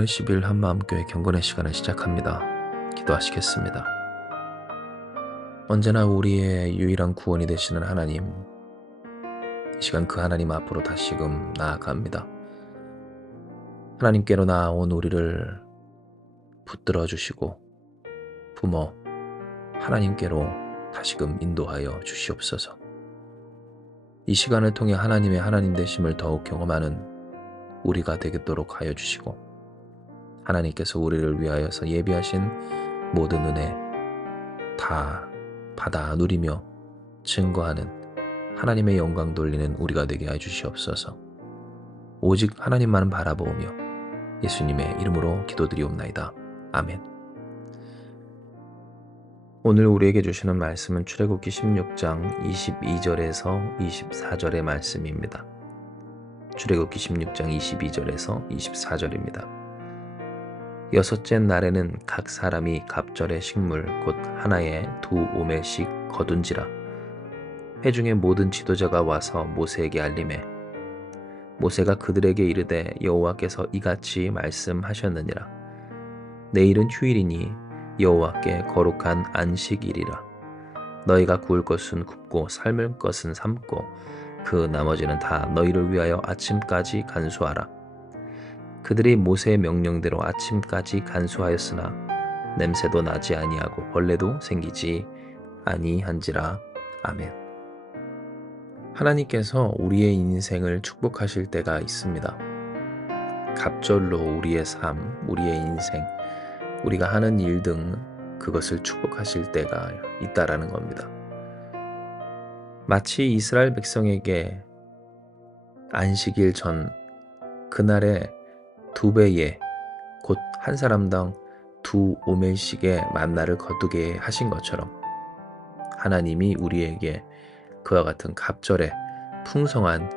5월 10일 한마음교회 경건의 시간을 시작합니다. 기도하시겠습니다. 언제나 우리의 유일한 구원이 되시는 하나님, 이 시간 그 하나님 앞으로 다시금 나아갑니다. 하나님께로 나아온 우리를 붙들어 주시고 부모 하나님께로 다시금 인도하여 주시옵소서. 이 시간을 통해 하나님의 하나님 되심을 더욱 경험하는 우리가 되겠도록 하여 주시고, 하나님께서 우리를 위하여서 예비하신 모든 은혜 다 받아 누리며 증거하는 하나님의 영광 돌리는 우리가 되게 하여 주시옵소서. 오직 하나님만을 바라보며 예수님의 이름으로 기도드리옵나이다. 아멘. 오늘 우리에게 주시는 말씀은 출애굽기 16장 22절에서 24절의 말씀입니다. 출애굽기 16장 22절에서 24절입니다. 여섯째 날에는 각 사람이 갑절의 식물 곧 하나에 2오멜씩 거둔지라. 회중의 모든 지도자가 와서 모세에게 알리매 모세가 그들에게 이르되 여호와께서 이같이 말씀하셨느니라. 내일은 휴일이니 여호와께 거룩한 안식일이라. 너희가 구울 것은 굽고 삶을 것은 삶고 그 나머지는 다 너희를 위하여 아침까지 간수하라. 그들이 모세의 명령대로 아침까지 간수하였으나 냄새도 나지 아니하고 벌레도 생기지 아니한지라. 아멘. 하나님께서 우리의 인생을 축복하실 때가 있습니다. 갑절로 우리의 삶, 우리의 인생, 우리가 하는 일 등 그것을 축복하실 때가 있다라는 겁니다. 마치 이스라엘 백성에게 안식일 전 그날에 2배의 곧 한 사람당 2오멜씩의 만나를 거두게 하신 것처럼 하나님이 우리에게 그와 같은 갑절의 풍성한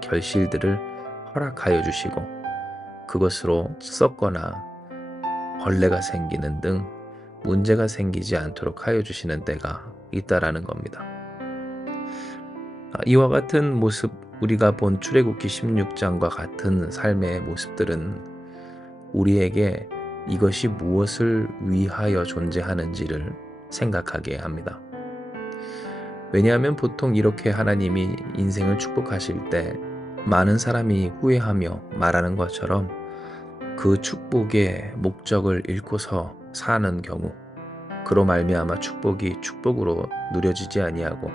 결실들을 허락하여 주시고 그것으로 썩거나 벌레가 생기는 등 문제가 생기지 않도록 하여 주시는 때가 있다라는 겁니다. 이와 같은 모습, 우리가 본 출애굽기 16장과 같은 삶의 모습들은 우리에게 이것이 무엇을 위하여 존재하는지를 생각하게 합니다. 왜냐하면 보통 이렇게 하나님이 인생을 축복하실 때 많은 사람이 후회하며 말하는 것처럼 그 축복의 목적을 잃고서 사는 경우, 그로 말미암아 축복이 축복으로 누려지지 아니하고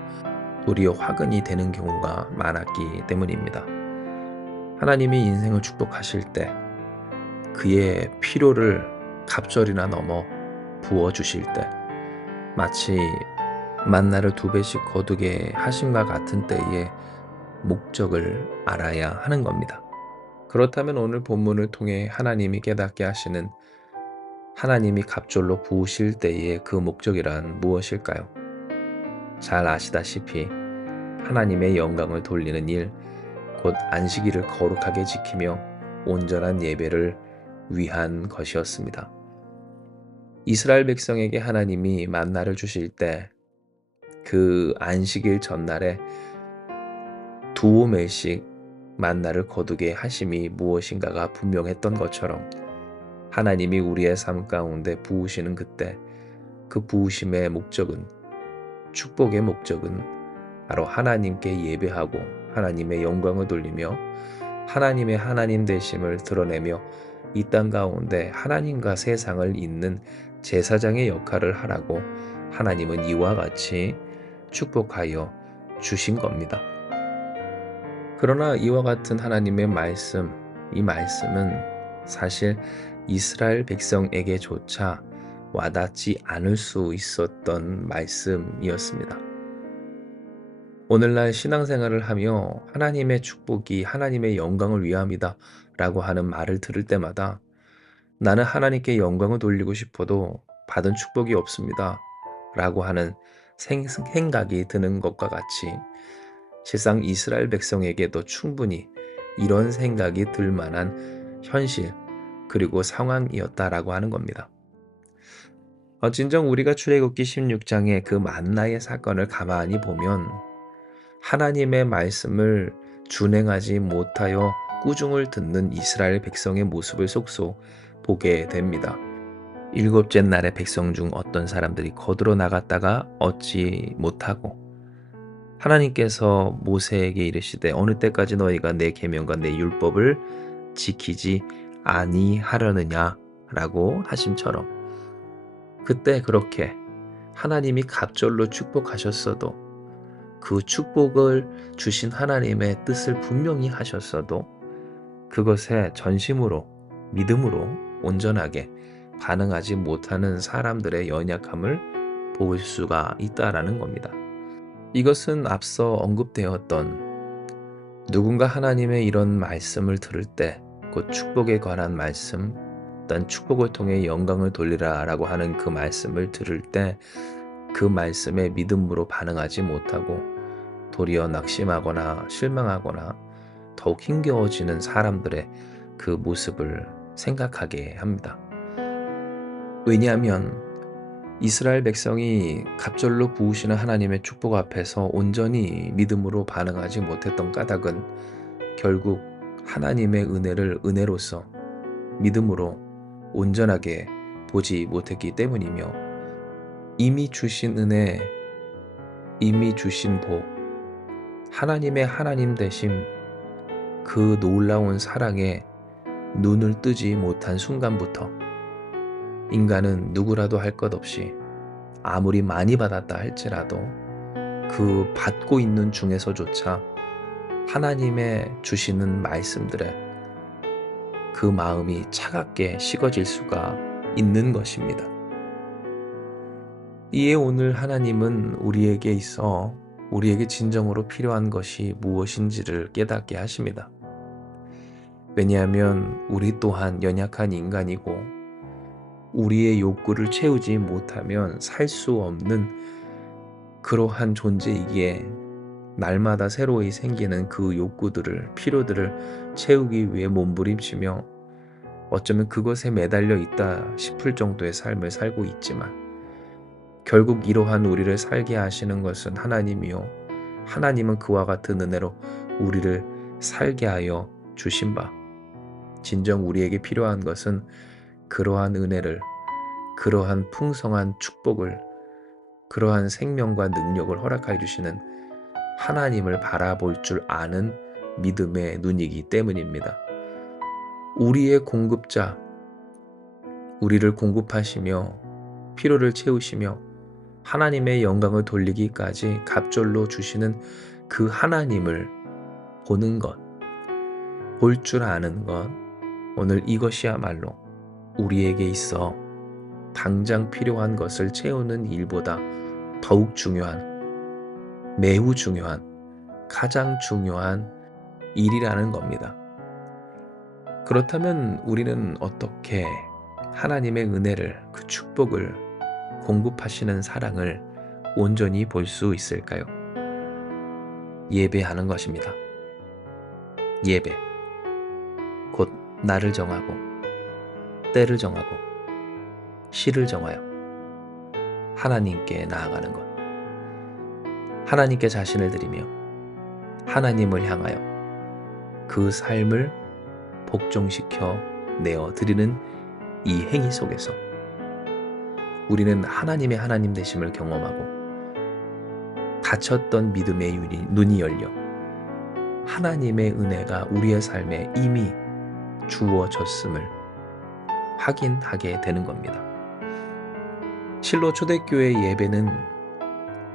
도리어 화근이 되는 경우가 많았기 때문입니다. 하나님이 인생을 축복하실 때 그의 필요를 갑절이나 넘어 부어주실 때 마치 만나를 2배씩 거두게 하심과 같은 때에 목적을 알아야 하는 겁니다. 그렇다면 오늘 본문을 통해 하나님이 깨닫게 하시는 하나님이 갑절로 부으실 때의 그 목적이란 무엇일까요? 잘 아시다시피 하나님의 영광을 돌리는 일, 곧 안식일을 거룩하게 지키며 온전한 예배를 위한 것이었습니다. 이스라엘 백성에게 하나님이 만나를 주실 때 그 안식일 전날에 2오멜씩 만나를 거두게 하심이 무엇인가가 분명했던 것처럼 하나님이 우리의 삶 가운데 부으시는 그때 그 부으심의 목적은, 축복의 목적은 바로 하나님께 예배하고 하나님의 영광을 돌리며 하나님의 하나님 되심을 드러내며 이 땅 가운데 하나님과 세상을 잇는 제사장의 역할을 하라고 하나님은 이와 같이 축복하여 주신 겁니다. 그러나 이와 같은 하나님의 말씀, 이 말씀은 사실 이스라엘 백성에게조차 와닿지 않을 수 있었던 말씀이었습니다. 오늘날 신앙생활을 하며 하나님의 축복이 하나님의 영광을 위함이다 라고 하는 말을 들을 때마다 나는 하나님께 영광을 돌리고 싶어도 받은 축복이 없습니다 라고 하는 생각이 드는 것과 같이 실상 이스라엘 백성에게도 충분히 이런 생각이 들 만한 현실 그리고 상황이었다라고 하는 겁니다. 진정 우리가 출애굽기 16장의 그 만나의 사건을 가만히 보면 하나님의 말씀을 준행하지 못하여 꾸중을 듣는 이스라엘 백성의 모습을 속소 보게 됩니다. 일곱째 날에 백성 중 어떤 사람들이 거두러 나갔다가 얻지 못하고 하나님께서 모세에게 이르시되 어느 때까지 너희가 내 계명과 내 율법을 지키지 아니하려느냐라고 하심처럼 그때 그렇게 하나님이 갑절로 축복하셨어도 그 축복을 주신 하나님의 뜻을 분명히 하셨어도 그것에 전심으로 믿음으로 온전하게 반응하지 못하는 사람들의 연약함을 볼 수가 있다라는 겁니다. 이것은 앞서 언급되었던 누군가 하나님의 이런 말씀을 들을 때 곧 축복에 관한 말씀, 일단 축복을 통해 영광을 돌리라 라고 하는 그 말씀을 들을 때 그 말씀에 믿음으로 반응하지 못하고 도리어 낙심하거나 실망하거나 더욱 힘겨워지는 사람들의 그 모습을 생각하게 합니다. 왜냐하면 이스라엘 백성이 갑절로 부으시는 하나님의 축복 앞에서 온전히 믿음으로 반응하지 못했던 까닭은 결국 하나님의 은혜를 은혜로서 믿음으로 온전하게 보지 못했기 때문이며 이미 주신 은혜, 이미 주신 복, 하나님의 하나님 되심 그 놀라운 사랑에 눈을 뜨지 못한 순간부터 인간은 누구라도 할 것 없이 아무리 많이 받았다 할지라도 그 받고 있는 중에서조차 하나님의 주시는 말씀들에 그 마음이 차갑게 식어질 수가 있는 것입니다. 이에 오늘 하나님은 우리에게 있어 우리에게 진정으로 필요한 것이 무엇인지를 깨닫게 하십니다. 왜냐하면 우리 또한 연약한 인간이고 우리의 욕구를 채우지 못하면 살 수 없는 그러한 존재이기에 날마다 새로이 생기는 그 욕구들을, 필요들을 채우기 위해 몸부림치며 어쩌면 그것에 매달려 있다 싶을 정도의 삶을 살고 있지만 결국 이러한 우리를 살게 하시는 것은 하나님이요. 하나님은 그와 같은 은혜로 우리를 살게 하여 주신 바 진정 우리에게 필요한 것은 그러한 은혜를, 그러한 풍성한 축복을, 그러한 생명과 능력을 허락하여 주시는 하나님을 바라볼 줄 아는 믿음의 눈이기 때문입니다. 우리의 공급자, 우리를 공급하시며 필요를 채우시며 하나님의 영광을 돌리기까지 갑절로 주시는 그 하나님을 보는 것, 볼 줄 아는 것, 오늘 이것이야말로 우리에게 있어 당장 필요한 것을 채우는 일보다 더욱 중요한, 매우 중요한, 가장 중요한 일이라는 겁니다. 그렇다면 우리는 어떻게 하나님의 은혜를, 그 축복을, 공급하시는 사랑을 온전히 볼 수 있을까요? 예배하는 것입니다. 예배. 곧 날을 정하고, 때를 정하고, 시를 정하여 하나님께 나아가는 것. 하나님께 자신을 드리며 하나님을 향하여 그 삶을 복종시켜 내어 드리는 이 행위 속에서 우리는 하나님의 하나님 되심을 경험하고 닫혔던 믿음의 눈이 열려 하나님의 은혜가 우리의 삶에 이미 주어졌음을 확인하게 되는 겁니다. 실로 초대교회의 예배는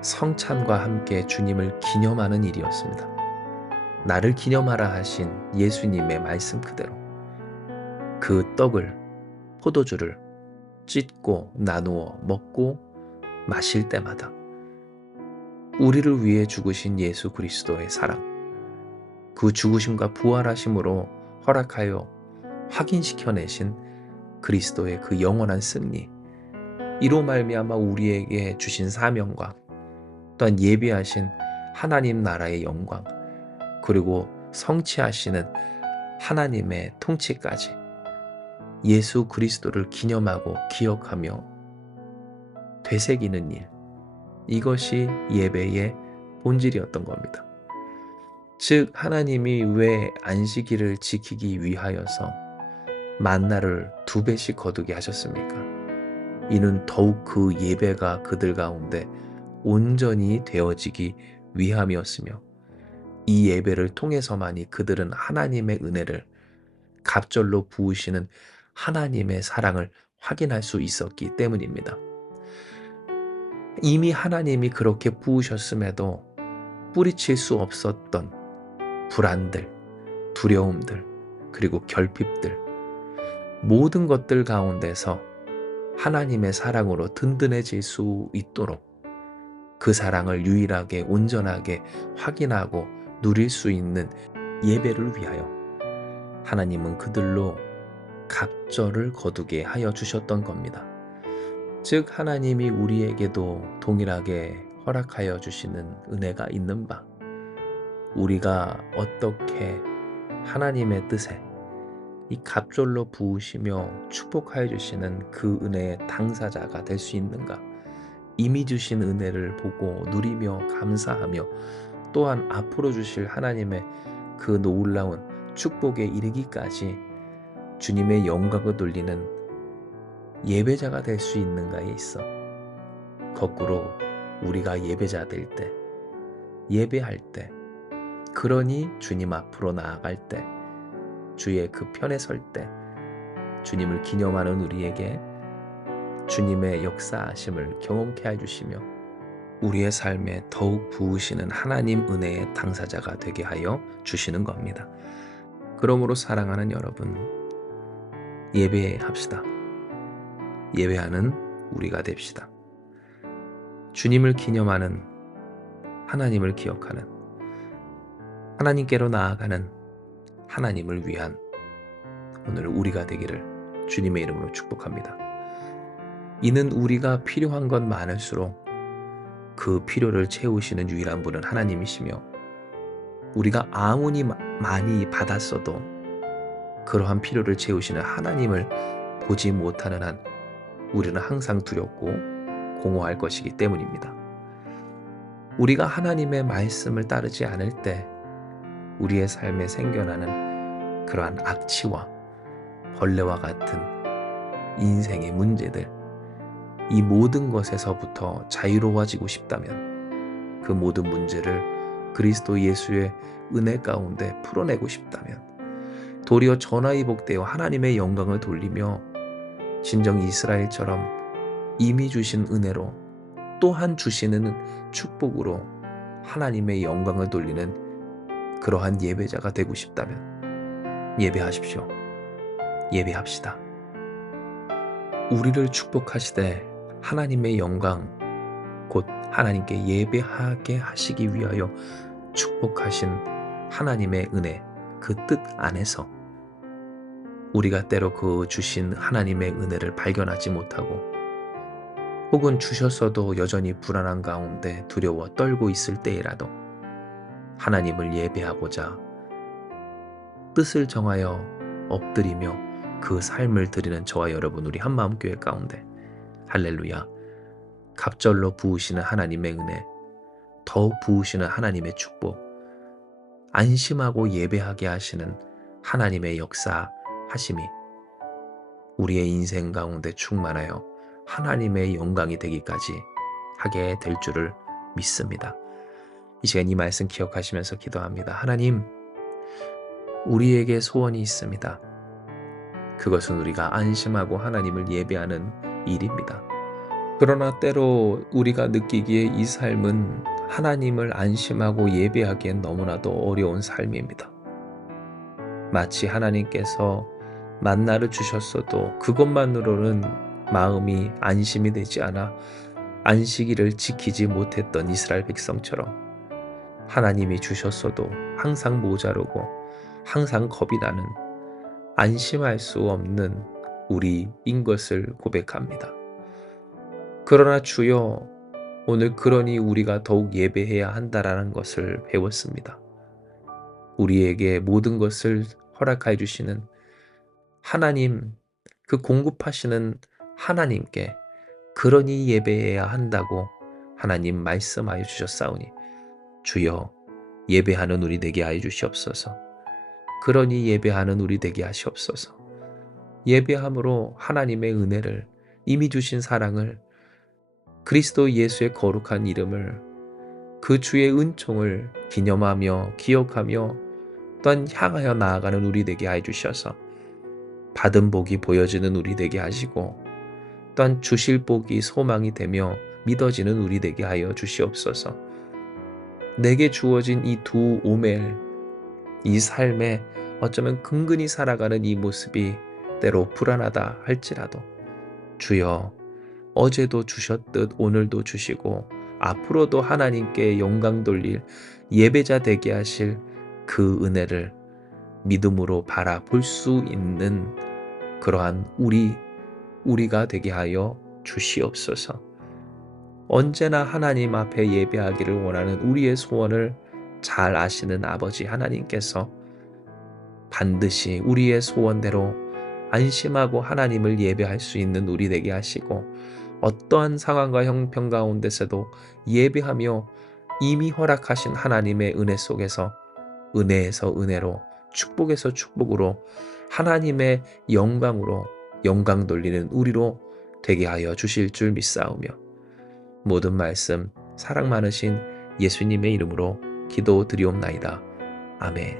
성찬과 함께 주님을 기념하는 일이었습니다. 나를 기념하라 하신 예수님의 말씀 그대로 그 떡을, 포도주를 찢고 나누어 먹고 마실 때마다 우리를 위해 죽으신 예수 그리스도의 사랑, 그 죽으심과 부활하심으로 허락하여 확인시켜내신 그리스도의 그 영원한 승리, 이로 말미암아 우리에게 주신 사명과 또한 예비하신 하나님 나라의 영광, 그리고 성취하시는 하나님의 통치까지 예수 그리스도를 기념하고 기억하며 되새기는 일, 이것이 예배의 본질이었던 겁니다. 즉 하나님이 왜 안식일을 지키기 위하여서 만나를 2배씩 거두게 하셨습니까? 이는 더욱 그 예배가 그들 가운데 온전히 되어지기 위함이었으며 이 예배를 통해서만이 그들은 하나님의 은혜를 갑절로 부으시는 하나님의 사랑을 확인할 수 있었기 때문입니다. 이미 하나님이 그렇게 부으셨음에도 뿌리칠 수 없었던 불안들, 두려움들, 그리고 결핍들, 모든 것들 가운데서 하나님의 사랑으로 든든해질 수 있도록 그 사랑을 유일하게 온전하게 확인하고 누릴 수 있는 예배를 위하여 하나님은 그들로 갑절을 거두게 하여 주셨던 겁니다. 즉 하나님이 우리에게도 동일하게 허락하여 주시는 은혜가 있는 바, 우리가 어떻게 하나님의 뜻에 이 갑절로 부으시며 축복하여 주시는 그 은혜의 당사자가 될 수 있는가, 이미 주신 은혜를 보고 누리며 감사하며 또한 앞으로 주실 하나님의 그 놀라운 축복에 이르기까지 주님의 영광을 돌리는 예배자가 될 수 있는가에 있어 거꾸로 우리가 예배자 될 때, 예배할 때, 그러니 주님 앞으로 나아갈 때, 주의 그 편에 설 때 주님을 기념하는 우리에게 주님의 역사하심을 경험케 해주시며 우리의 삶에 더욱 부으시는 하나님 은혜의 당사자가 되게 하여 주시는 겁니다. 그러므로 사랑하는 여러분, 예배합시다. 예배하는 우리가 됩시다. 주님을 기념하는, 하나님을 기억하는, 하나님께로 나아가는 하나님을 위한 오늘 우리가 되기를 주님의 이름으로 축복합니다. 이는 우리가 필요한 것 많을수록 그 필요를 채우시는 유일한 분은 하나님이시며 우리가 아무리 많이 받았어도 그러한 필요를 채우시는 하나님을 보지 못하는 한 우리는 항상 두렵고 공허할 것이기 때문입니다. 우리가 하나님의 말씀을 따르지 않을 때 우리의 삶에 생겨나는 그러한 악취와 벌레와 같은 인생의 문제들, 이 모든 것에서부터 자유로워지고 싶다면, 그 모든 문제를 그리스도 예수의 은혜 가운데 풀어내고 싶다면, 도리어 전화위복되어 하나님의 영광을 돌리며 진정 이스라엘처럼 이미 주신 은혜로 또한 주시는 축복으로 하나님의 영광을 돌리는 그러한 예배자가 되고 싶다면 예배하십시오. 예배합시다. 우리를 축복하시되 하나님의 영광, 곧 하나님께 예배하게 하시기 위하여 축복하신 하나님의 은혜, 그 뜻 안에서 우리가 때로 그 주신 하나님의 은혜를 발견하지 못하고 혹은 주셨어도 여전히 불안한 가운데 두려워 떨고 있을 때에라도 하나님을 예배하고자 뜻을 정하여 엎드리며 그 삶을 드리는 저와 여러분, 우리 한마음교회 가운데 할렐루야, 갑절로 부으시는 하나님의 은혜, 더욱 부으시는 하나님의 축복, 안심하고 예배하게 하시는 하나님의 역사하심이 우리의 인생 가운데 충만하여 하나님의 영광이 되기까지 하게 될 줄을 믿습니다. 이 시간 이 말씀 기억하시면서 기도합니다. 하나님, 우리에게 소원이 있습니다. 그것은 우리가 안심하고 하나님을 예배하는 일입니다. 그러나 때로 우리가 느끼기에 이 삶은 하나님을 안심하고 예배하기엔 너무나도 어려운 삶입니다. 마치 하나님께서 만나를 주셨어도 그것만으로는 마음이 안심이 되지 않아 안식일을 지키지 못했던 이스라엘 백성처럼 하나님이 주셨어도 항상 모자르고 항상 겁이 나는, 안심할 수 없는 우리인 것을 고백합니다. 그러나 주여, 오늘 그러니 우리가 더욱 예배해야 한다라는 것을 배웠습니다. 우리에게 모든 것을 허락해 주시는 하나님, 그 공급하시는 하나님께 그러니 예배해야 한다고 하나님 말씀하여 주셨사오니 주여, 예배하는 우리 되게 하여 주시옵소서. 그러니 예배하는 우리 되게 하시옵소서. 예배함으로 하나님의 은혜를, 이미 주신 사랑을, 그리스도 예수의 거룩한 이름을, 그 주의 은총을 기념하며 기억하며 또한 향하여 나아가는 우리 되게 하여 주셔서 받은 복이 보여지는 우리 되게 하시고 또한 주실 복이 소망이 되며 믿어지는 우리 되게 하여 주시옵소서. 내게 주어진 이 두 오멜, 이 삶에 어쩌면 근근히 살아가는 이 모습이 때로 불안하다 할지라도 주여, 어제도 주셨듯 오늘도 주시고 앞으로도 하나님께 영광 돌릴 예배자 되게 하실 그 은혜를 믿음으로 바라볼 수 있는 그러한 우리가 되게 하여 주시옵소서. 언제나 하나님 앞에 예배하기를 원하는 우리의 소원을 잘 아시는 아버지 하나님께서 반드시 우리의 소원대로 안심하고 하나님을 예배할 수 있는 우리 되게 하시고, 어떠한 상황과 형편 가운데서도 예배하며 이미 허락하신 하나님의 은혜 속에서 은혜에서 은혜로, 축복에서 축복으로, 하나님의 영광으로 영광 돌리는 우리로 되게 하여 주실 줄 믿사오며, 모든 말씀 사랑 많으신 예수님의 이름으로 기도드리옵나이다. 아멘.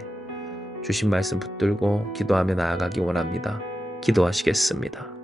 주신 말씀 붙들고 기도하며 나아가기 원합니다. 기도하시겠습니다.